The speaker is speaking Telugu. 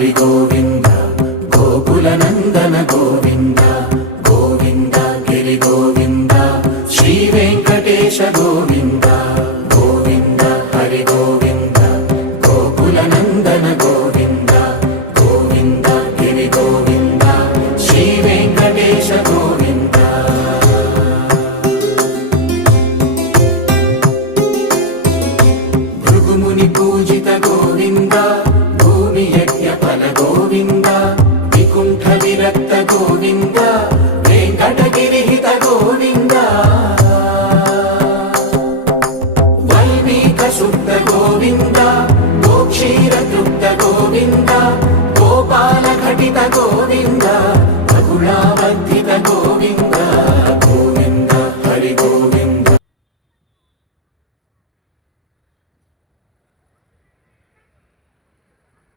హరి గోవింద గోకుల నందన గోవింద గోవింద గిరి గోవింద శ్రీ వెంకటేశ గోవింద గోవింద హరి గోవింద గోకుల నందన గోవింద గోవింద గిరి గోవింద శ్రీ వెంకటేశ గోవింద భృగుముని పూజిత గోవింద భూమి యజ్ఞ ఫల గోవింద వికుంఠ విరక్త గోవింద వెంకటగిరిహిత గోవింద వైదిక శుద్ధ గోవింద గోక్షీర తృప్త గోవింద గోపాల ఘటిత గోవింద